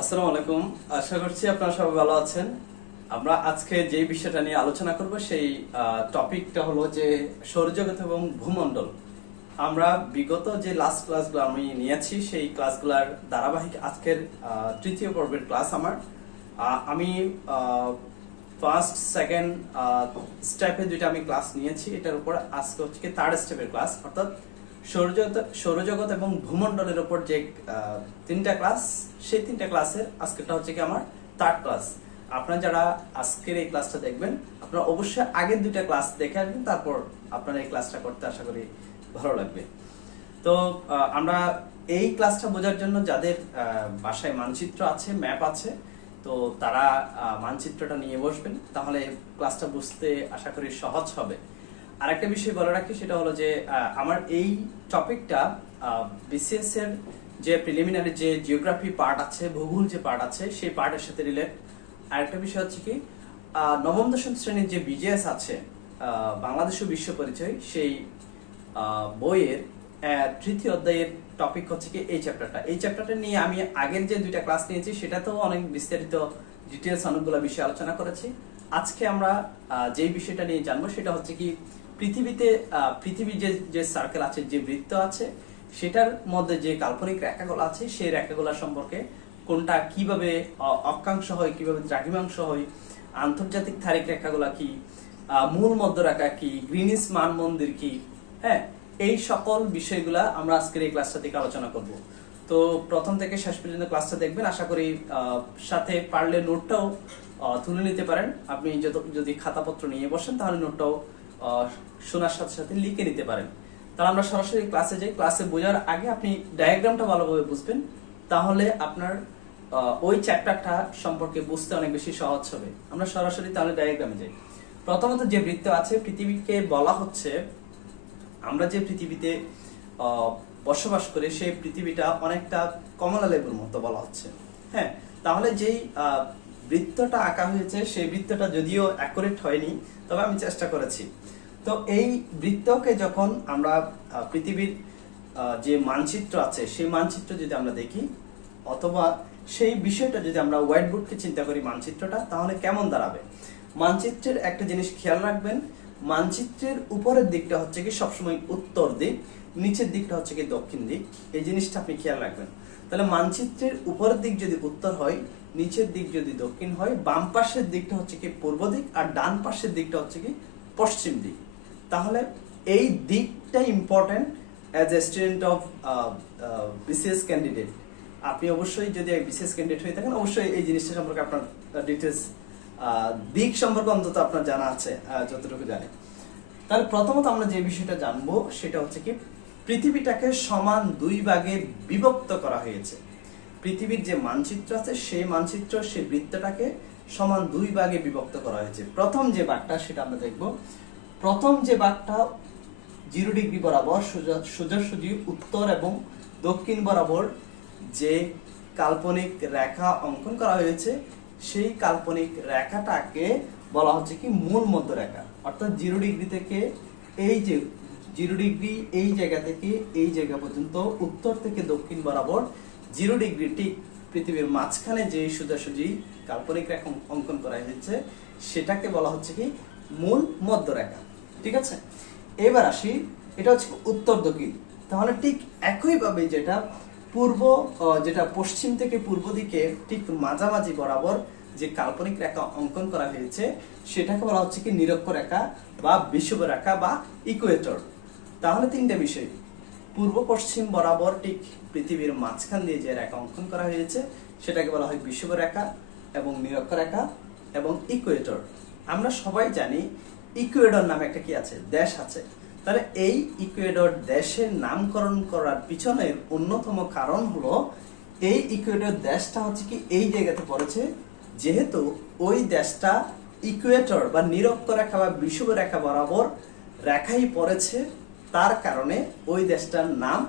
আসসালামু আলাইকুম। আশা করছি আপনারা সবাই ভালো আছেন। আমরা আজকে যে বিষয়টা নিয়ে আলোচনা করব সেই টপিকটা হলো যে সৌরজগৎ এবং ভূমণ্ডল। আমরা বিগত যে লাস্ট ক্লাসগুলো আমি নিয়েছি সেই ক্লাসগুলোর ধারাবাহিক আজকের তৃতীয় পর্বের ক্লাস আমার। আমি ফার্স্ট সেকেন্ড স্টেপে দুইটা আমি ক্লাস নিয়েছি, এটার উপর আজকে হচ্ছে থার্ড স্টেপের ক্লাস, অর্থাৎ সৌরজগৎ এবং ভূমণ্ডলের উপর যে তিনটা ক্লাস, সেই তিনটা ক্লাসের আজকেরটা হচ্ছে কি আমার থার্ড ক্লাস। আপনারা যারা আজকের এই ক্লাসটা দেখবেন, আপনারা অবশ্যই আগের দুইটা ক্লাস দেখে আসবেন, তারপর আপনারা এই ক্লাসটা করতে আশা করি ভালো লাগবে। তো আমরা এই ক্লাসটা বোঝার জন্য যাদের বাসায় মানচিত্র আছে, ম্যাপ আছে, তো তারা মানচিত্রটা নিয়ে বসবেন, তাহলে ক্লাসটা বুঝতে আশা করি সহজ হবে। আরেকটা বিষয় বলে রাখি, সেটা হলো যে আমার এই টপিকটা বিসিএস এর যে প্রিলিমিনারি যে জিওগ্রাফি পার্ট আছে, ভূগোল যে পার্ট আছে, সেই পার্টের সাথে রিলেট। আরেকটা বিষয় হচ্ছে কি, নবম দশম শ্রেণীর যে বিজিএস আছে, বাংলাদেশ ও বিশ্ব পরিচয়, সেই বইয়ের তৃতীয় অধ্যায়ের টপিক হচ্ছে কি এই চ্যাপ্টারটা। এই চ্যাপ্টারটা নিয়ে আমি আগের যে দুইটা ক্লাস নিয়েছি সেটাতেও অনেক বিস্তারিত ডিটেলস অনেকগুলো বিষয় আলোচনা করেছি। আজকে আমরা যেই বিষয়টা নিয়ে জানবো সেটা হচ্ছে কি পৃথিবীর যে সার্কেল আছে, যে বৃত্ত আছে, সেটার মধ্যে যে কাল্পনিক রেখাগুলো আছে, সেই রেখাগুলো সম্পর্কে কোনটা কিভাবে অক্ষাংশ হয়, কিভাবে দ্রাঘিমাংশ হয়, আন্তর্জাতিক তারিখ রেখাগুলো কি, মূল মধ্যরেখা কি, গ্রিনিচ মান মন্দির কি, হ্যাঁ, এই সকল বিষয়গুলা আমরা আজকের এই ক্লাসটা থেকে আলোচনা করব। তো প্রথম থেকে শেষ পর্যন্ত ক্লাসটা দেখবেন, আশা করি সাথে পারলে নোটটাও তুলে নিতে পারেন। আপনি যদি খাতাপত্র নিয়ে বসেন তাহলে নোটটাও শোনার সাথে সাথে লিখে নিতে পারেন। তাহলে আমরা সরাসরি ক্লাসে যাই। ক্লাসে বোঝার আগে আপনি ডায়াগ্রামটা ভালোভাবে বুঝবেন, তাহলে আপনার ওই চ্যাপ্টারটা সম্পর্কে বুঝতে অনেক বেশি সহজ হবে। আমরা সরাসরি তাহলে ডায়াগ্রামে যাই। প্রথমত যে বৃত্ত আছে, পৃথিবীকে বলা হচ্ছে, আমরা যে পৃথিবীতে বসবাস করি সেই পৃথিবীটা অনেকটা কমলা লেবুর মতো বলা হচ্ছে। হ্যাঁ, তাহলে যেই বৃত্তটা আঁকা হয়েছে সেই বৃত্তটা যদিও অ্যাকুরেট হয়নি, তবে আমি চেষ্টা করেছি। তো এই বৃত্তকে যখন আমরা পৃথিবীর যে মানচিত্র আছে সেই মানচিত্র যদি আমরা দেখি, অথবা সেই বিষয়টা যদি আমরা হোয়াইট বোর্ডকে চিন্তা করি মানচিত্রটা, তাহলে কেমন দাঁড়াবে? মানচিত্রের একটা জিনিস খেয়াল রাখবেন, মানচিত্রের উপরের দিকটা হচ্ছে কি সবসময় উত্তর দিক, নিচের দিকটা হচ্ছে কি দক্ষিণ দিক। এই জিনিসটা আপনি খেয়াল রাখবেন। তাহলে মানচিত্রের উপরের দিক যদি উত্তর হয়, নিচের দিক যদি দক্ষিণ হয়, বাম পাশের দিকটা হচ্ছে কি পূর্ব দিক, আর ডান পাশের দিকটা হচ্ছে কি পশ্চিম দিক। তাহলে এই দিকটা important as a student of BCS candidate. আপনি অবশ্যই যদি বিসিএস ক্যান্ডিডেট হয়ে থাকেন, অবশ্যই এই জিনিসটা সম্পর্কে আপনার ডিটেলস দিক সম্পর্কে অন্তত আপনার জানা আছে, যতটুকু জানি। তাহলে প্রথমত আমরা যে বিষয়টা জানবো সেটা হচ্ছে কি, পৃথিবীটাকে সমান দুই ভাগে বিভক্ত করা হয়েছে। পৃথিবীর যে মানচিত্র আছে সেই মানচিত্র, সেই বৃত্তটাকে সমান দুই ভাগে বিভক্ত করা হয়েছে। প্রথম যে ভাগটা সেটা আমরা দেখব। প্রথম যে ভাগটা 0 ডিগ্রি বরাবর সোজাসুজি উত্তর এবং দক্ষিণ বরাবর যে কাল্পনিক রেখা অঙ্কন করা হয়েছে, সেই কাল্পনিক রেখাটাকে বলা হচ্ছে কি মূল মধ্যরেখা। অর্থাৎ 0 ডিগ্রি থেকে এই যে 0 ডিগ্রি এই জায়গা থেকে এই জায়গা পর্যন্ত উত্তর থেকে দক্ষিণ বরাবর 0 ডিগ্রি ঠিক পৃথিবীর মাঝখানে যে সোজাসুজি কাল্পনিক রেখা অঙ্কন করা হয়েছে, সেটাকে বলা হচ্ছে কি মূল মধ্যরেখা। ঠিক আছে, এবার আসি, এটা হচ্ছে উত্তর দক্ষিণ। তাহলে ঠিক একইভাবে যেটা পশ্চিম থেকে পূর্ব দিকে ঠিক মাঝামাঝি বরাবর যে কাল্পনিক রেখা অঙ্কন করা হয়েছে, সেটাকে বলা হচ্ছে কি নিরক্ষরেখা বা বিষুবরেখা বা ইকুয়েটর। তাহলে তিনটা বিষয়, পূর্ব পশ্চিম বরাবর ঠিক পৃথিবীর মাঝখান দিয়ে যে রেখা অঙ্কন করা হয়েছে সেটাকে বলা হয় বিষুবরেখা এবং নিরক্ষরেখা এবং ইকুয়েটর। আমরা সবাই জানি ইকুয়েডর নামে একটা কি আছে, দেশ আছে। তাহলে এই ইকুয়েডর দেশের নামকরণ করার পিছনের অন্যতম কারণ হলো, এই ইকুয়েডর দেশটা হচ্ছে কি এই জায়গাতে পড়েছে, যেহেতু ওই দেশটা ইকুয়েটর বা নিরক্ষরেখা বা বিষুবরেখা বরাবর রেখাই পড়েছে, তার কারণে ওই দেশটার নাম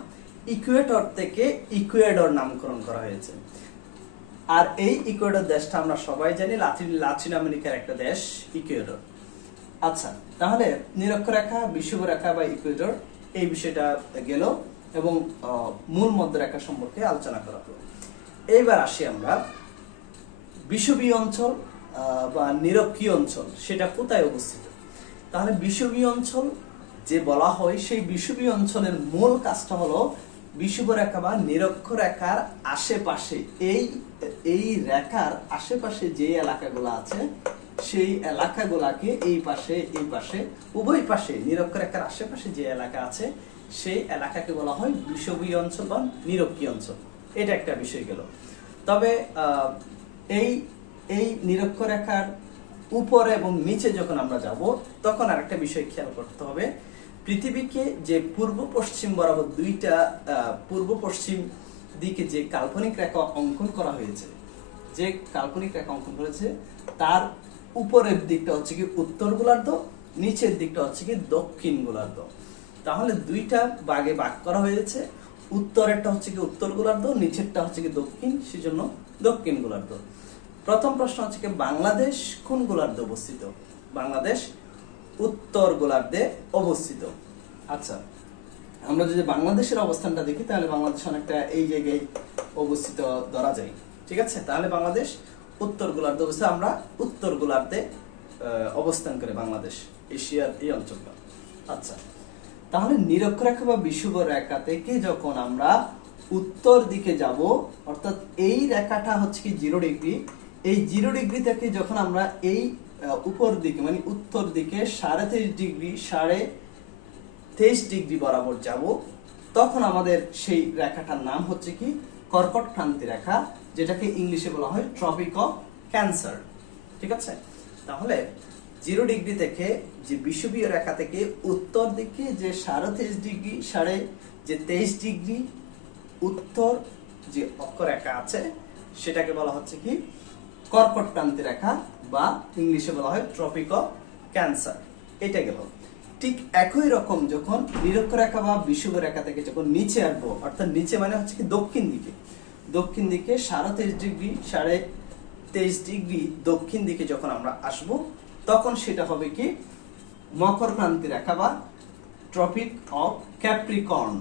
ইকুয়েটর থেকে ইকুয়েডর নামকরণ করা হয়েছে। আর এই ইকুয়েডর দেশটা আমরা সবাই জানি লাতিন আমেরিকার একটা দেশ ইকুয়েডর। আচ্ছা, তাহলে নিরক্ষরেখা, বিষুবরেখা বা ইকুয়েডর, এই বিষয়টা গেল এবং মূল মধ্যরেখা সম্পর্কে আলোচনা করা হলো। এইবার আসি আমরা বিষুবীয় অঞ্চল বা নিরক্ষীয় অঞ্চল সেটা কোথায় অবস্থিত? তাহলে বিষুবীয় অঞ্চল যে বলা হয় সেই বিষুবীয় অঞ্চলের মূল কাজটা হলো বিষুব রেখা বা নিরক্ষরেখার আশেপাশে এই রেখার আশেপাশে যে এলাকাগুলো আছে সেই এলাকাগুলাকে এই পাশে উভয় পাশে নিরক্ষরেখার আশেপাশে যে এলাকা আছে সেই এলাকাকে বলা হয় বিষুবীয় অঞ্চল বা নিরক্ষীয় অঞ্চল। এটা একটা বিষয় গেল। তবে এই নিরক্ষরেখার উপরে এবং নিচে যখন আমরা যাব তখন আরেকটা বিষয় খেয়াল করতে হবে। পৃথিবীকে যে পূর্ব পশ্চিম বরাবর দুইটা পূর্ব পশ্চিম দিকে যে কাল্পনিক রেখা অঙ্কন করা হয়েছে, যে কাল্পনিক রেখা অঙ্কন করেছে তার উপরের দিকটা হচ্ছে কি উত্তর গোলার্ধ, নিচের দিকটা হচ্ছে কি দক্ষিণ গোলার্ধ। তাহলে দুইটা ভাগে ভাগ করা হয়েছে, উত্তরেরটা হচ্ছে কি উত্তর গোলার্ধ, নিচেরটা হচ্ছে কি দক্ষিণ, সেজন্য দক্ষিণ গোলার্ধ। প্রথম প্রশ্ন হচ্ছে কি বাংলাদেশ কোন গোলার্ধে অবস্থিত? বাংলাদেশ উত্তর গোলার্ধে অবস্থিত। আচ্ছা, আমরা যদি বাংলাদেশের অবস্থানটা দেখি তাহলে বাংলাদেশ অনেকটা এই জায়গায় অবস্থিত ধরা যায়। ঠিক আছে, তাহলে বাংলাদেশ উত্তর গোলার্ধে অবস্থিত। আমরা উত্তর গোলার্ধে অবস্থান করে বাংলাদেশ, এশিয়ার এই অঞ্চলটা। আচ্ছা, তাহলে নিরক্ষরেখা বা বিষুব রেখা থেকে যখন আমরা উত্তর দিকে যাব, অর্থাৎ এই রেখাটা হচ্ছে কি 0 ডিগ্রি, এই 0 ডিগ্রি থেকে যখন আমরা এই উপর দিকে মানে উত্তর দিকে 23.5 ডিগ্রি 23.5 ডিগ্রি বরাবর যাব, তখন আমাদের সেই রেখাটার নাম হচ্ছে কি কর্কট ক্রান্তি রেখা, যেটাকে ইংলিশে বলা হয় ট্রপিক অফ ক্যান্সার। ঠিক আছে, তাহলে 0 ডিগ্রি থেকে যে বিষুবীয় রেখা থেকে উত্তর দিকে যে 23.5 ডিগ্রি 23 ডিগ্রি উত্তর যে অক্ষরেখা আছে সেটাকে বলা হচ্ছে কি কর্কট ক্রান্তি রেখা বা ইংলিশে বলা হয় ট্রপিক অফ ক্যান্সার। এটা গেল। ঠিক একই রকম যখন নিরক্ষরেখা বা বিষুব রেখা থেকে যখন নিচে আসবো, অর্থাৎ নিচে মানে হচ্ছে কি দক্ষিণ দিকে 23.5 ডিগ্রি 23 ডিগ্রি দক্ষিণ দিকে যখন আমরা আসব, তখন সেটা হবে কি মকর ক্রান্তি রেখা বা tropic of Capricorn,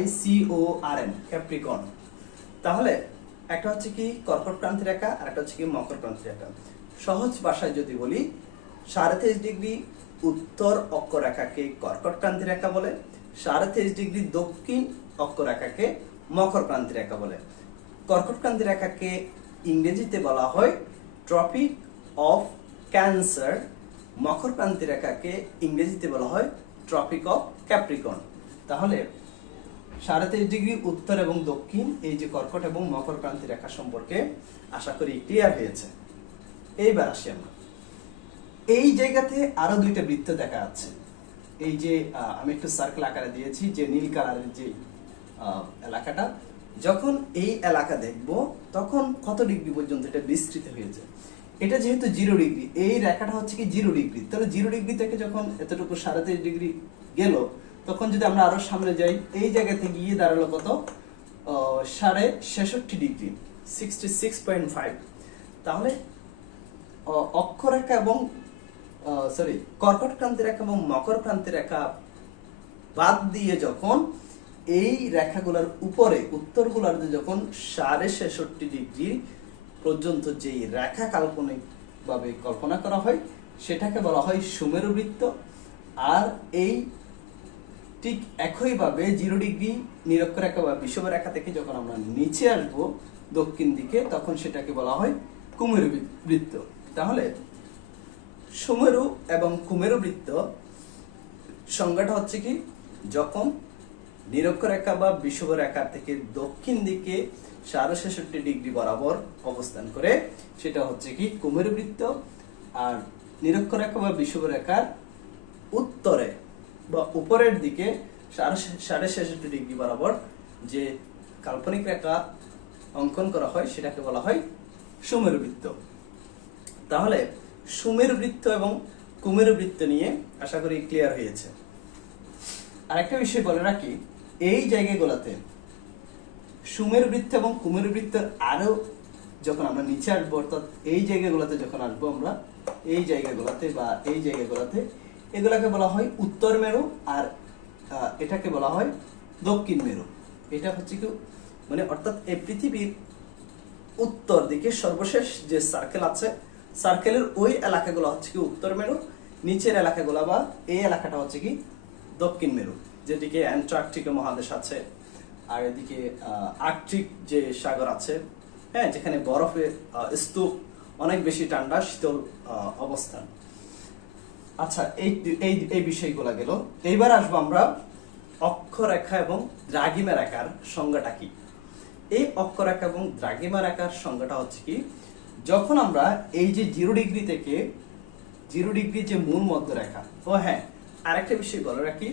CAPRICORN, Capricorn. তাহলে একটা হচ্ছে কি কর্কট ক্রান্তি রেখা আর একটা হচ্ছে কি মকর ক্রান্তি রেখা। সহজ ভাষায় যদি বলি, 23.5 ডিগ্রি উত্তর অক্ষরেখাকে কর্কট ক্রান্তি রেখা বলে, 23.5 ডিগ্রি দক্ষিণ অক্ষরেখাকে মকর ক্রান্তি রেখা বলে। কর্কট ক্রান্তি রেখাকে ইংরেজিতে বলা হয় ট্রপিক অফ ক্যান্সার, মকর ক্রান্তি রেখাকে ইংরেজিতে বলা হয় ট্রপিক অফ ক্যাপ্রিকর্ন। তাহলে 23.5 ডিগ্রি উত্তর এবং দক্ষিণ এই যে কর্কট এবং মকর ক্রান্তি রেখা সম্পর্কে আশা করি ক্লিয়ার হয়েছে। এইবার আসি আমরা এই জায়গাতে আরো দুইটা বৃত্ত দেখা যাচ্ছে। এই যে আমি একটু সার্কেল আকারে দিয়েছি, যে নীল কালারের যে এলাকাটা, যখন এই এলাকা দেখব তখন কত ডিগ্রি পর্যন্ত এটা বিস্তৃত হয়েছে। এটা যেহেতু 0 ডিগ্রি, এই রেখাটা হচ্ছে কি 0 ডিগ্রি, তাহলে 0 ডিগ্রি থেকে যখন এতটুকু 23.5 ডিগ্রি গেল, তখন যদি আমরা আরো সামনে যাই এই জায়গাতে গিয়ে দাঁড়ালো কত 66.5 ডিগ্রি 66.5। তাহলে অক্ষরেখা এবং কর্কট ক্রান্তি রেখা এবং মকর ক্রান্তি রেখা বাদ দিয়ে যখন এই রেখাগুলোর উপরে উত্তর গোলার্ধে যখন 66.5 ডিগ্রি পর্যন্ত যেই রেখা কাল্পনিক ভাবে কল্পনা করা হয় সেটাকে বলা হয় সুমেরু বৃত্ত। আর এই ঠিক একইভাবে 0 ডিগ্রি নিরক্ষরেখা বা বিষুব রেখা থেকে যখন আমরা নিচে আসবো দক্ষিণ দিকে, তখন সেটাকে বলা হয় কুমেরু বৃত্ত। তাহলে সুমেরু এবং কুমেরু বৃত্ত সংজ্ঞাটা হচ্ছে কি, যখন নিরক্ষরেখা বা বিষুব রেখা থেকে দক্ষিণ দিকে 66.5 ডিগ্রি বরাবর অবস্থান করে সেটা হচ্ছে কি কুমেরু বৃত্ত। আর নিরক্ষরেখা বা বিষুব রেখার উত্তরে বা উপরের দিকে 66.5 ডিগ্রি বরাবর যে কাল্পনিক রেখা অঙ্কন করা হয় সেটাকে বলা হয় সুমেরু বৃত্ত। তাহলে সুমেরু বৃত্ত এবং কুমেরু বৃত্ত নিয়ে আশা করি ক্লিয়ার হয়েছে। আরেকটা বিষয় বলে রাখি, এই জায়গাগুলোতে সুমেরু বৃত্ত এবং কুমেরু বৃত্তের আরো যখন আমরা নিচে আসবো, অর্থাৎ এই জায়গাগুলোতে যখন আসবো আমরা এই জায়গাগুলোতে বা এই জায়গাগুলোতে, এগুলাকে বলা হয় উত্তর মেরু আর এটাকে বলা হয় দক্ষিণ মেরু। এটা হচ্ছে কি মানে অর্থাৎ এই পৃথিবীর উত্তর দিকে সর্বশেষ যে সার্কেল আছে, সার্কেলের ওই এলাকাগুলো হচ্ছে কি উত্তর মেরু, নিচের এলাকাগুলো বা এই এলাকাটা হচ্ছে কি দক্ষিণ মেরু, যেদিকে অ্যান্টার্কটিকা মহাদেশ আছে, আর এদিকে আর্কটিক যে সাগর আছে, হ্যাঁ, যেখানে বরফের স্তূপ, অনেক বেশি ঠান্ডা শীতল অবস্থান। আচ্ছা, এই এই এই বিষয়গুলো গেল। এইবার আসবো আমরা অক্ষরেখা এবং দ্রাঘিমা রেখার সংজ্ঞাটা কি। এই অক্ষরেখা এবং দ্রাঘিমা রেখার সংজ্ঞাটা হচ্ছে কি, যখন আমরা এই যে 0 ডিগ্রি থেকে 0 ডিগ্রি যে মূল মধ্যরেখা, ও হ্যাঁ, আরেকটা বিষয় বলে রাখি,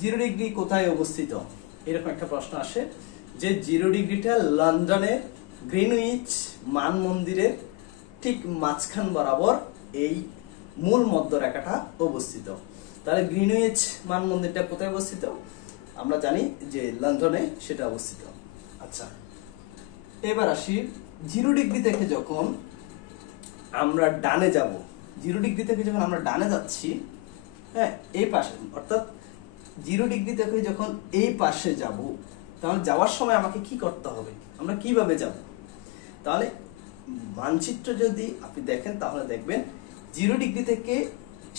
0 ডিগ্রি কোথায় অবস্থিত, এরকম একটা প্রশ্ন আসে, যে 0 ডিগ্রিটা লন্ডনের গ্রিনউইচ মান মন্দিরের ঠিক মাঝখান বরাবর এই মূল মধ্যরেখাটা অবস্থিত। তাহলে গ্রিনউইচ মান মন্দিরটা কোথায় অবস্থিত? আমরা জানি যে লন্ডনে সেটা অবস্থিত। আচ্ছা, এবার আসি 0 ডিগ্রি থেকে যখন আমরা ডানে যাব, 0 ডিগ্রি থেকে যখন আমরা ডানে যাচ্ছি, হ্যাঁ, এই পাশে, অর্থাৎ 0 ডিগ্রি থেকে যখন এই পাশে যাব, তাহলে যাওয়ার সময় আমাকে কি করতে হবে, আমরা কিভাবে যাব? তাহলে মানচিত্র যদি আপনি দেখেন তাহলে দেখবেন 0 ডিগ্রি থেকে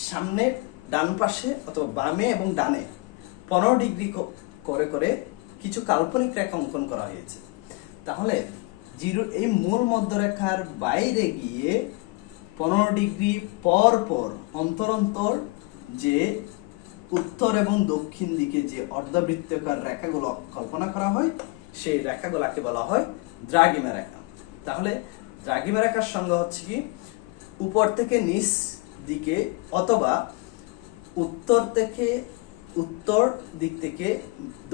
সামনে ডান পাশে অথবা বামে এবং ডানে 15 ডিগ্রি করে করে কিছু কাল্পনিক রেখা অঙ্কন করা হয়েছে। তাহলে এই মূল মধ্যরেখার বাইরে গিয়ে 15 ডিগ্রি পর পর অন্তর অন্তর যে উত্তর এবং দক্ষিণ দিকে যে অর্ধবৃত্তাকার রেখাগুলো কল্পনা করা হয়, সেই রেখাগুলোকে বলা হয় দ্রাঘিমা রেখা। তাহলে দ্রাঘিমা রেখার সংজ্ঞা হচ্ছে কি, উপর থেকে নিচ দিকে অথবা উত্তর দিক থেকে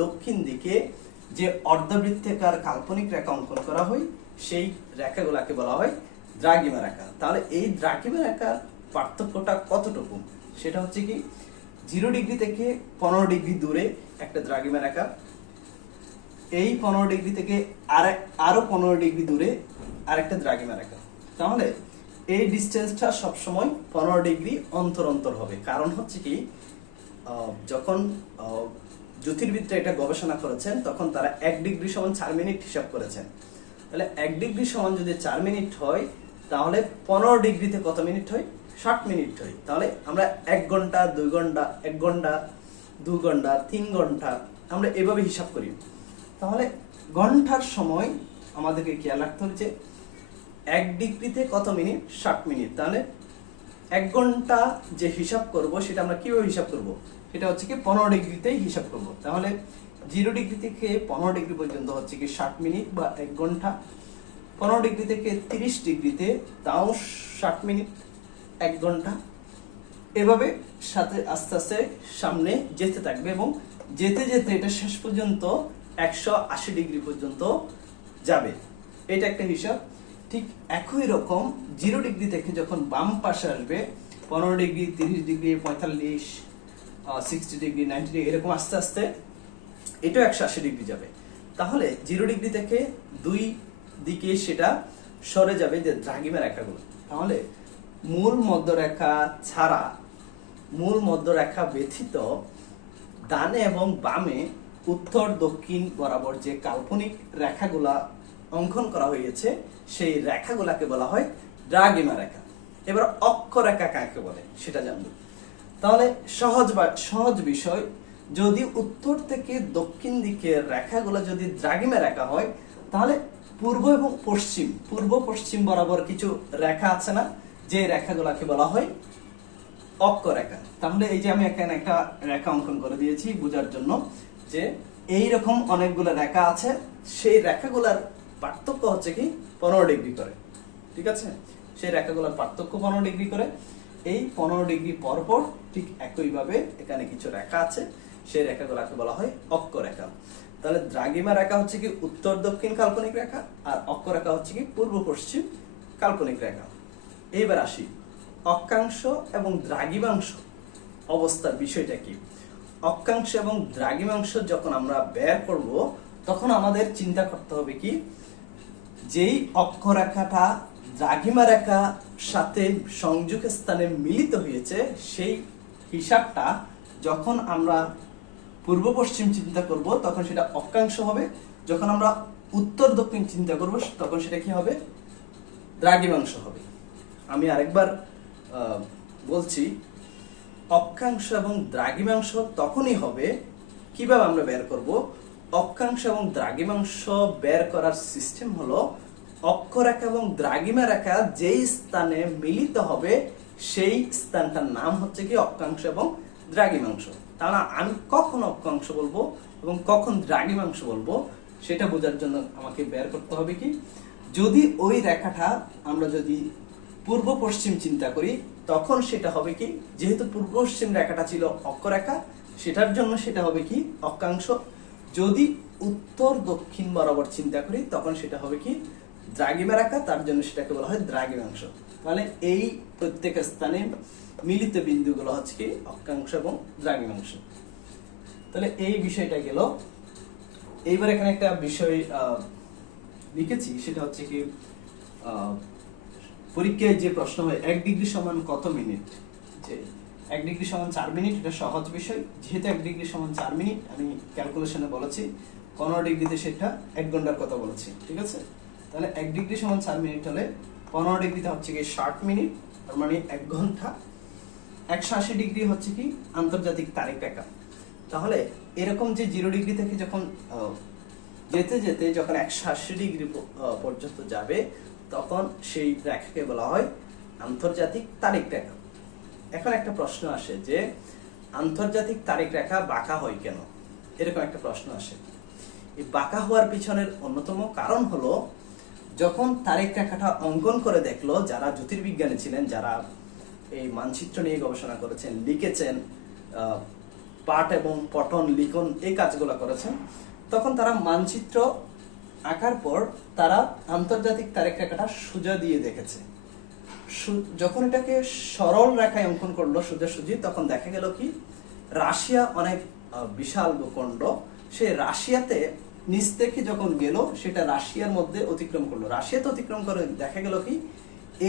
দক্ষিণ দিকে যে অর্ধবৃত্তাকার কাল্পনিক রেখা অঙ্কন করা হয়, সেই রেখাগুলোকে বলা হয় দ্রাঘিমা রেখা। তাহলে এই দ্রাঘিমা রেখার পার্থক্যটা কতটুকু, সেটা হচ্ছে কি, 0 ডিগ্রি থেকে 15 ডিগ্রি দূরে একটা দ্রাঘিমা রেখা, এই 15 ডিগ্রি থেকে আরো 15 ডিগ্রি দূরে আরেকটা দ্রাঘিমা রেখা। তাহলে এই ডিসটেন্সটা সবসময় 15 ডিগ্রি অন্তর অন্তর হবে। কারণ হচ্ছে কি, যখন জ্যোতির্বিদরা এটা গবেষণা করেছেন তখন তারা 1 ডিগ্রি সমান 4 মিনিট হিসাব করেছেন। তাহলে 1 ডিগ্রি সমান যদি 4 মিনিট হয়, তাহলে 15 ডিগ্রিতে কত মিনিট হয়? 60 মিনিট হয়। তাহলে আমরা 1 ঘন্টা 2 ঘন্টা 1 ঘন্টা 2 ঘন্টা 3 ঘন্টা আমরা এভাবে হিসাব করি। তাহলে ঘন্টার সময় আমাদেরকে খেয়াল রাখতে হবে যে 1 ডিগ্রিতে কত মিনিট? 60 মিনিট। তাহলে 1 ঘন্টা যে হিসাব করব সেটা আমরা কিভাবে হিসাব করব? সেটা হচ্ছে কি 15 ডিগ্রিতেই হিসাব করব। তাহলে 0 ডিগ্রি থেকে 15 ডিগ্রি পর্যন্ত হচ্ছে কি 60 মিনিট বা 1 ঘন্টা। 15 ডিগ্রি থেকে 30 ডিগ্রিতে তাও 60 মিনিট 1 ঘন্টা। এভাবে সাথে আস্তে আস্তে সামনে যেতে থাকবে এবং যেতে যেতে এটা শেষ পর্যন্ত 180 ডিগ্রি পর্যন্ত যাবে। এটা একটা হিসাব। ঠিক একই রকম 0 ডিগ্রি থেকে যখন বাম পাশে আসবে, 15 ডিগ্রি 30 ডিগ্রি 45 60 ডিগ্রি 90 ডিগ্রি এরকম আস্তে আস্তে এটাও 180 ডিগ্রি যাবে। তাহলে 0 ডিগ্রি থেকে 2 দিকে সেটা সরে যাবে যে দ্রাঘিমা রেখাগুলো। তাহলে মূল মধ্যরেখা ছাড়া, মূল মধ্যরেখা ব্যতীত ডানে এবং বামে উত্তর দক্ষিণ বরাবর যে কাল্পনিক রেখাগুলা অঙ্কন করা হয়েছে, সেই রেখাগুলাকে বলা হয় দ্রাঘিমা রেখা। এবার অক্ষরেখা কাকে বলে সেটা জানবো। তাহলে সহজ বিষয়, যদি উত্তর থেকে দক্ষিণ দিকের রেখাগুলো যদি দ্রাঘিমা রেখা হয়, তাহলে পূর্ব এবং পূর্ব পশ্চিম বরাবর কিছু রেখা আছে না, যে রেখাগুলোকে বলা হয় অক্ষরেখা। তাহলে এই যে আমি এখানে একটা রেখা অঙ্কন করে দিয়েছি বোঝার জন্য, যে এই রকম অনেকগুলো রেখা আছে, সেই রেখাগুলোর পার্থক্য হচ্ছে কি 15 ডিগ্রি করে। ঠিক আছে, সেই রেখাগুলোর পার্থক্য 15 ডিগ্রি করে। এই 15 ডিগ্রি পর পর ঠিক একইভাবে এখানে কিছু রেখা আছে, সেই রেখাগুলোকে বলা হয় অক্ষরেখা। তাহলে দ্রাঘিমা রেখা হচ্ছে কি উত্তর দক্ষিণ কাল্পনিক রেখা, আর অক্ষরেখা হচ্ছে কি পূর্ব পশ্চিম কাল্পনিক রেখা। এইবার আসি অক্ষাংশ এবং দ্রাঘিমাংশ অবস্থার বিষয়টা কি। অক্ষাংশ এবং দ্রাঘিমাংশ যখন আমরা বের করব, তখন আমাদের চিন্তা করতে হবে কি, যেই অক্ষরেখাটা দ্রাঘিমা রেখার সাথে সংযোগ স্থানে মিলিত হয়েছে, সেই হিসাবটা যখন আমরা পূর্ব পশ্চিম চিন্তা করব তখন সেটা অক্ষাংশ হবে। যখন আমরা উত্তর দক্ষিণ চিন্তা করব তখন সেটা কি হবে? দ্রাঘিমাংশ হবে। আমি আরেকবার বলছি, অক্ষাংশ এবং দ্রাঘিমাংশ তখনই হবে, কিভাবে আমরা বের করব? অক্ষাংশ এবং দ্রাঘিমাংশ বের করার সিস্টেম হলো, অক্ষরেখা এবং দ্রাঘিমা রেখা যেই স্থানে মিলিত হবে সেই স্থানটার নাম হচ্ছে কি অক্ষাংশ এবং দ্রাঘিমাংশ। তাহলে আমি কখন অক্ষাংশ বলবো এবং কখন দ্রাঘিমাংশ বলবো সেটা বোঝার জন্য আমাকে বের করতে হবে কি, যদি ওই রেখাটা আমরা যদি পূর্ব পশ্চিম চিন্তা করি তখন সেটা হবে কি, যেহেতু পূর্ব পশ্চিম রেখাটা ছিল অক্ষরেখা সেটার জন্য সেটা হবে কি অক্ষাংশ। যদি উত্তর দক্ষিণ বরাবর চিন্তা করি তখন সেটা হবে কি দ্রাঘিমা রেখা, তার জন্য সেটাকে বলা হয় দ্রাঘিমাংশ। তাহলে এই প্রত্যেক স্থানে মিলিত বিন্দুগুলো হচ্ছে কি অক্ষাংশ এবং দ্রাঘিমাংশ। তাহলে এই বিষয়টা গেল। এইবার এখানে একটা বিষয় লিখেছি, সেটা হচ্ছে কি পরীক্ষায় যে প্রশ্ন হয় 1 ডিগ্রি সমান কত মিনিট, যে 1 ডিগ্রি সমান 4 মিনিট, এটা সহজ বিষয়। যেহেতু 1 ডিগ্রি সমান 4 মিনিট আমি ক্যালকুলেশনে বলেছি, 15 ডিগ্রিতে সেটা 1 ঘন্টার কথা বলেছি, ঠিক আছে? তাহলে 1 ডিগ্রি সমান 4 মিনিট হলে 15 ডিগ্রিতে হচ্ছে কি 60 মিনিট, তার মানে 1 ঘন্টা। 180 ডিগ্রি হচ্ছে কি আন্তর্জাতিক তারিখ রেখা। তাহলে এরকম যে 0 ডিগ্রি থেকে যখন যেতে যেতে যখন 180 ডিগ্রি পর্যন্ত যাবে তখন সেই রেখাকে বলা হয় আন্তর্জাতিক তারিখ রেখা। এখন একটা প্রশ্ন আসে যে আন্তর্জাতিক তারিখ রেখা বাঁকা হয় কেন, এরকম একটা প্রশ্ন আসে। এই বাঁকা হওয়ার পিছনের অন্যতম কারণ হলো, যখন তারিখ রেখাটা অঙ্কন করে দেখলো যারা জ্যোতির্বিজ্ঞানী ছিলেন, যারা এই মানচিত্র নিয়ে গবেষণা করেছেন, লিখেছেন, পাঠ এবং পঠন লিখন এই কাজগুলো করেছেন, তখন তারা মানচিত্র আঁকার পর তারা আন্তর্জাতিক তারিখ রেখাটা সোজা দিয়ে দেখেছে। যখন এটাকে সরল রেখায় অঙ্কন করলো সোজাসুজি, তখন দেখা গেল কি রাশিয়া অনেক বিশাল ভূখণ্ড, সেই রাশিয়াতে নিচ থেকে যখন গেল সেটা রাশিয়ার মধ্যে অতিক্রম করলো। রাশিয়াতে অতিক্রম করে দেখা গেল কি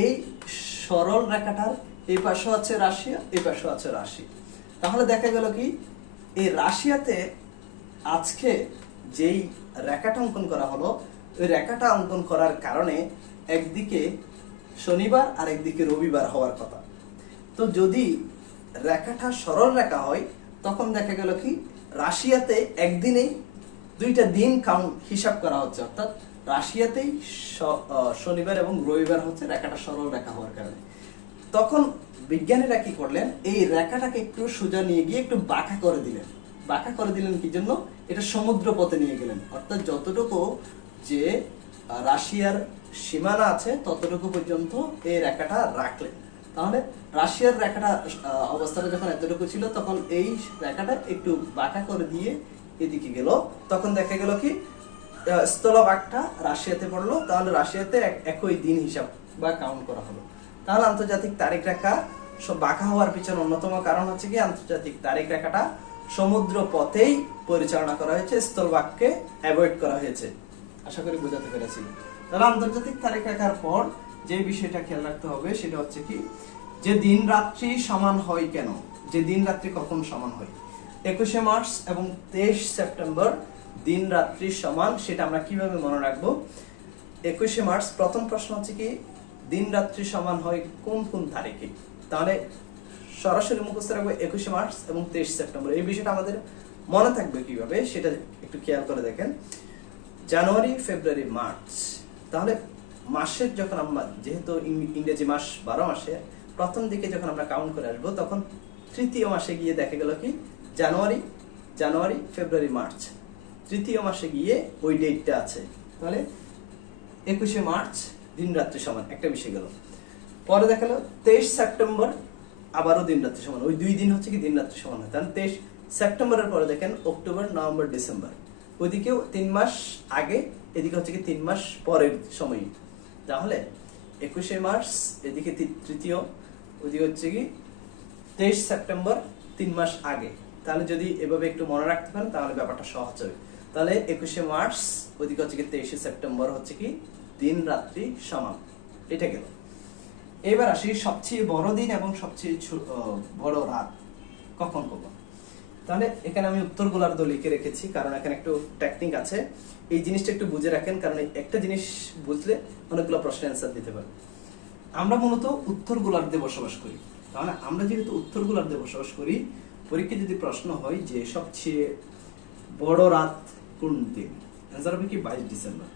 এই সরল রেখাটার এই পাশে আছে রাশিয়া, এই পাশে আছে রাশিয়া। তাহলে দেখা গেল কি এই রাশিয়াতে আজকে যেই রেখাটা অঙ্কন করা হলো, ওই রেখাটা অঙ্কন করার কারণে একদিকে শনিবার আর একদিকে রবিবার হওয়ার কথা। তো যদি রেখাটা সরল রেখা হয় তখন দেখা গেল কি রাশিয়াতে একদিনেই দুইটা দিন কাউন্ট হিসাব করা হচ্ছে, অর্থাৎ রাশিয়াতেই শনিবার এবং রবিবার হচ্ছে রেখাটা সরল রেখা হওয়ার কারণে। তখন বিজ্ঞানীরা কি করলেন, এই রেখাটাকে একটু সোজা নিয়ে গিয়ে একটু বাঁকা করে দিলেন। বাঁকা করে দিলেন কি জন্য? এটা সমুদ্র পথে নিয়ে গেলেন, অর্থাৎ যতটুকু যে রাশিয়ার সীমানা আছে ততটুকু পর্যন্ত এই রেখাটা রাখলেন। তাহলে রাশিয়ার রেখাটা অবস্থাটা যখন এতটুকু ছিল তখন এই রেখাটা একটু বাঁকা করে দিয়ে এদিকে গেল, তখন দেখা গেল কি স্থলভাগটা রাশিয়াতে পড়লো। তাহলে রাশিয়াতে একই দিন হিসাব বা কাউন্ট করা হলো। তাহলে আন্তর্জাতিক তারিখ রেখা সব বাঁকা হওয়ার পিছনে অন্যতম কারণ হচ্ছে কি আন্তর্জাতিক তারিখ রেখাটা সমুদ্র পথেই পরিচালনা করা হয়েছে, স্থলভাগকে অ্যাভয়েড করা হয়েছে। আশা করি বোঝাতে পেরেছি। তাহলে আন্তর্জাতিক তারিখ রেখার পর যে বিষয়টা খেয়াল রাখতে হবে সেটা হচ্ছে কি যে দিন রাত্রি সমান হয় কেন, যে দিন রাত্রি কখন সমান হয়। 21শে মার্চ এবং 23 সেপ্টেম্বর দিন রাত্রি সমান, সেটা আমরা কিভাবে মনে রাখবো? 21শে মার্চ প্রথম প্রশ্ন হচ্ছে কি দিন রাত্রি সমান হয় কোন কোন তারিখে। তাহলে সরাসরি মুখস্থ রাখবো 21শে মার্চ এবং 23 সেপ্টেম্বর। এই বিষয়টা আমাদের মনে থাকবে কিভাবে সেটা একটু খেয়াল করে দেখেন। জানুয়ারি, ফেব্রুয়ারি, মার্চ, তাহলে মাসের যখন আমরা যেহেতু ইংরেজি মাস 12 মাসে প্রথম দিকে যখন আমরা কাউন্ট করে আসবো তখন তৃতীয় মাসে গিয়ে দেখা গেল কি জানুয়ারি, ফেব্রুয়ারি, মার্চ, তৃতীয় মাসে গিয়ে ওই ডেটটা আছে। তাহলে 21শে মার্চ দিন রাত্রি সমান একটা বিষয় গেল। পরে দেখা গেল 23 সেপ্টেম্বর আবারও দিন রাত্রি সমান, ওই 2 দিন হচ্ছে কি দিন রাত্রি সমান হয়। তাহলে 23 সেপ্টেম্বরের পরে দেখেন অক্টোবর, নভেম্বর, ডিসেম্বর, ওইদিকেও 3 মাস আগে, এদিকে হচ্ছে কি 3 মাস পরের সময়। তাহলে 21শে মার্চ এদিকে তৃতীয়, ওইদিকে হচ্ছে কি 23 সেপ্টেম্বর 3 মাস আগে। তাহলে যদি এভাবে একটু মনে রাখতে পারেন তাহলে ব্যাপারটা সহজ হবে। তাহলে 21শে মার্চ ওইদিকে হচ্ছে কি 23শে সেপ্টেম্বর হচ্ছে কি দিন রাত্রি সমান, এটা গেল। এবার আসি সবচেয়ে বড় দিন এবং সবচেয়ে বড় রাত কখন কখন। তাহলে এখানে আমি উত্তরগুলার্ধ লিখে রেখেছি, কারণ এখানে একটু টেকনিক আছে, এই জিনিসটা একটু বুঝে রাখেন, কারণ একটা জিনিস বুঝলে অনেকগুলো প্রশ্নের অ্যান্সার দিতে পারবে। আমরা মূলত উত্তর গোলার্ধে বসবাস করি, তাহলে আমরা যেহেতু উত্তর গোলার্ধে বসবাস করি, পরীক্ষায় যদি প্রশ্ন হয় যে সবচেয়ে বড় রাত কোন দিন, অ্যান্সার হবে কি 22 ডিসেম্বর।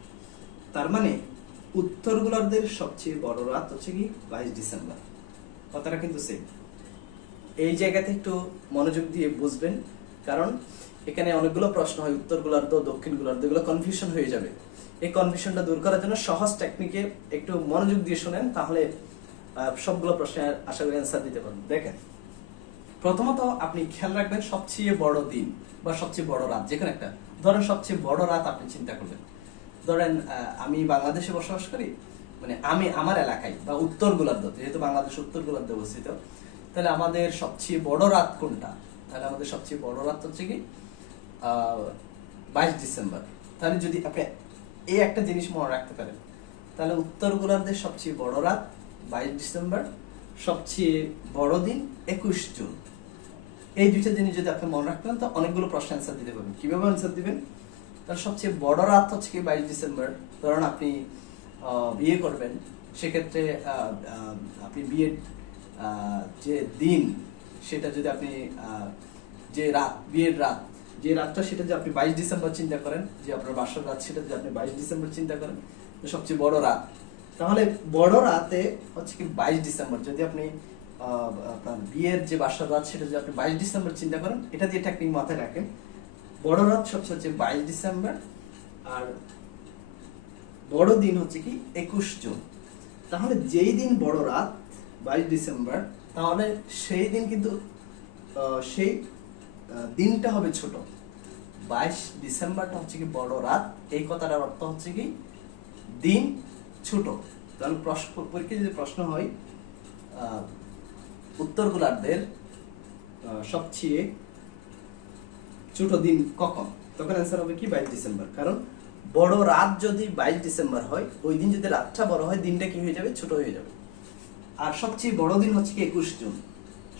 তার মানে উত্তর গোলার্ধের সবচেয়ে বড় রাত হচ্ছে কি 22 ডিসেম্বর। কথাটা কিন্তু সেম। এই জায়গাতে একটু মনোযোগ দিয়ে বুঝবেন, কারণ এখানে অনেকগুলো প্রশ্ন হয় উত্তর গোলার্ধ দক্ষিণ গোলার্ধ, এগুলো কনফিউশন হয়ে যাবে। এই কনফিউশনটা দূর করার জন্য সহজ টেকনিকে একটু মনোযোগ দিয়ে শুনেন, তাহলে সবগুলো প্রশ্নের আশা করি অ্যান্সার দিতে পারবেন। দেখেন, প্রথমত আপনি খেয়াল রাখবেন সবচেয়ে বড় দিন বা সবচেয়ে বড় রাত, যেখানে একটা ধরেন সবচেয়ে বড় রাত আপনি চিন্তা করবেন। ধরেন আমি বাংলাদেশে বসবাস করি, মানে আমি আমার এলাকায় বা উত্তর গোলার্ধ, যেহেতু বাংলাদেশ উত্তর গোলার্ধে অবস্থিত, তাহলে আমাদের সবচেয়ে বড় রাত কোনটা? তাহলে আমাদের সবচেয়ে বড় রাত হচ্ছে কি 22 ডিসেম্বর। তাহলে যদি আপনি এই একটা জিনিস মনে রাখতে পারেন, তাহলে উত্তর গোলার্ধের সবচেয়ে বড় রাত 22 ডিসেম্বর, সবচেয়ে বড় দিন 21 জুন। এই দুইটা জিনিস যদি আপনি মনে রাখতেন, তো অনেকগুলো প্রশ্ন অ্যান্সার দিতে পারবেন। কিভাবে অ্যান্সার দিবেন? তাহলে সবচেয়ে বড় রাত হচ্ছে কি 22 ডিসেম্বর। ধরুন আপনি বিয়ে করবেন, সেক্ষেত্রে আপনি বিয়ের যে দিন, সেটা যদি আপনি যে রাত, বিয়ের রাত, যে রাতটা সেটা যদি আপনি 22 ডিসেম্বর চিন্তা করেন, যে আপনার বাসর রাত, সেটা যদি আপনি 22 ডিসেম্বর চিন্তা করেন, তো সবচেয়ে বড় রাত। তাহলে বড় রাতে হচ্ছে কি 22 ডিসেম্বর। যদি আপনি আপনার বিয়ের যে বাসর রাত, সেটা যদি আপনি 22 ডিসেম্বর চিন্তা করেন, এটা দিয়ে টেকনিক মাথায় রাখেন। বড় রাত সবচেয়ে হচ্ছে 22 ডিসেম্বর, আর বড় দিন হচ্ছে কি 21 জুন। তাহলে যেই দিন বড় রাত 22 ডিসেম্বর, তাহলে সেই দিন কিন্তু সেই দিনটা হবে ছোট। 22 ডিসেম্বরটা হচ্ছে কি বড় রাত, এই কথাটার অর্থ হচ্ছে কি দিন ছোট। তাহলে পরীক্ষায় যদি প্রশ্ন হয় উত্তর গোলার্ধের সবচেয়ে ছোট দিন কখন, তখন অ্যান্সার হবে কি 22 ডিসেম্বর। কারণ বড় রাত যদি 22 ডিসেম্বর হয়, ওই দিন যদি রাতটা বড় হয়, দিনটা কি হয়ে যাবে? ছোট হয়ে যাবে। আর সবচেয়ে বড় দিন হচ্ছে কি 21 জুন।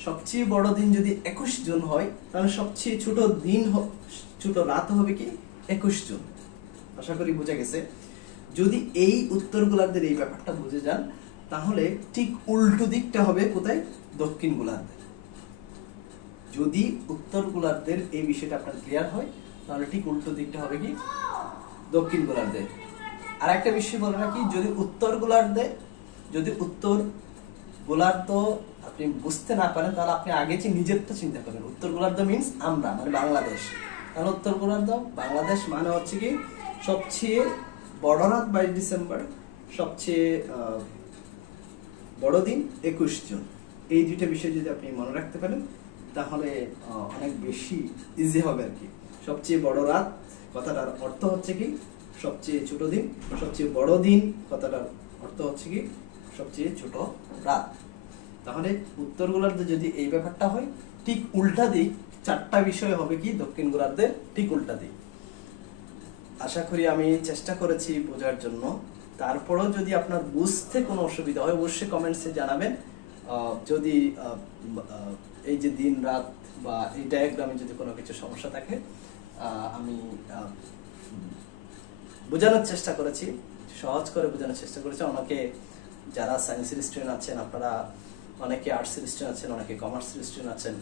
সবচেয়ে বড় দিন যদি 21 জুন হয়, তাহলে সবচেয়ে ছোট দিন ছোট রাত হবে কি 21 জুন। আশা করি বোঝা গেছে। যদি এই উত্তর গোলার্ধের এই ব্যাপারটা বুঝে যান, তাহলে ঠিক উল্টো দিকটা হবে কোথায়? দক্ষিণ গোলার্ধে। যদি উত্তর গোলার্ধের এই বিষয়টা আপনার ক্লিয়ার হয়, তাহলে ঠিক উল্টো দিকটা হবে কি দক্ষিণ গোলার্ধে। আর একটা বিষয় বলে রাখি, যদি উত্তর গোলার্ধে আপনি বুঝতে না পারেন, তাহলে আপনি আগে নিজেরটা চিন্তা করেন। উত্তর গোলার্ধ মিন্স আমরা, মানে বাংলাদেশ। তাহলে উত্তর গোলার্ধ বাংলাদেশ মানে হচ্ছে কি সবচেয়ে বড় রাত 22 ডিসেম্বর, সবচেয়ে বড় দিন 21 জুন। এই দুইটা বিষয় যদি আপনি মনে রাখতে পারেন, তাহলে অনেক বেশি ইজি হবে আর কি। সবচেয়ে বড় রাত কথাটার অর্থ হচ্ছে কি সবচেয়ে ছোট দিন, সবচেয়ে বড় দিন কথাটার অর্থ হচ্ছে কি সবচেয়ে ছোট রাত। তাহলে উত্তর গোলার্ধে যদি এই ব্যাপারটা হয়, ঠিক উল্টা দিক, চারটা বিষয় হবে কি দক্ষিণ গোলার্ধের ঠিক উল্টা দিক। আশা করি আমি চেষ্টা করেছি বোঝার জন্য। তারপরেও যদি আপনার বুঝতে কোনো অসুবিধা হয়, অবশ্যই কমেন্টসে জানাবেন। যদি এই যে দিন রাত বা এই ডায়াগ্রামে যদি কোনো কিছু সমস্যা থাকে, আমি বোঝানোর চেষ্টা করেছি, সহজ করে বোঝানোর চেষ্টা করেছি। অনেকে যারা সায়েন্সের স্টুডেন্ট আছেন, আপনারা অনেকে আর্টসের স্টুডেন্ট আছেন, অনেকে কমার্সের স্টুডেন্ট আছেন,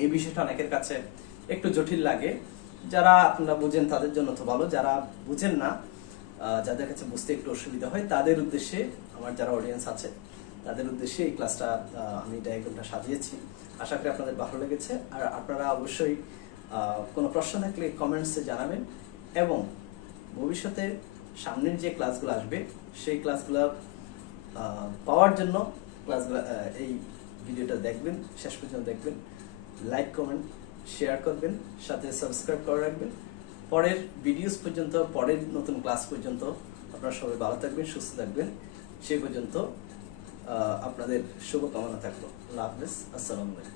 এই বিষয়টা অনেকের কাছে একটু জটিল লাগে। যারা আপনারা বুঝেন তাদের জন্য তো ভালো, যারা বুঝেন না, যাদের কাছে বুঝতে একটু অসুবিধা হয়, তাদের উদ্দেশ্যে, আমার যারা অডিয়েন্স আছে তাদের উদ্দেশ্যে এই ক্লাসটা আমি ডায়াগ্রামটা সাজিয়েছি। আশা করি আপনাদের ভালো লেগেছে। আর আপনারা অবশ্যই কোনো প্রশ্ন থাকলে কমেন্টসে জানাবেন, এবং ভবিষ্যতে সামনের যে ক্লাসগুলো আসবে সেই ক্লাসগুলো পাওয়ার জন্য এই ভিডিওটা দেখবেন, শেষ পর্যন্ত দেখবেন, লাইক কমেন্ট শেয়ার করবেন, সাথে সাবস্ক্রাইব করে রাখবেন। পরের ভিডিওস পর্যন্ত, পরের নতুন ক্লাস পর্যন্ত আপনারা সবাই ভালো থাকবেন, সুস্থ থাকবেন। সে পর্যন্ত আপনাদের শুভকামনা থাকলো। আল্লাহ হাফেজ, আসসালামু আলাইকুম।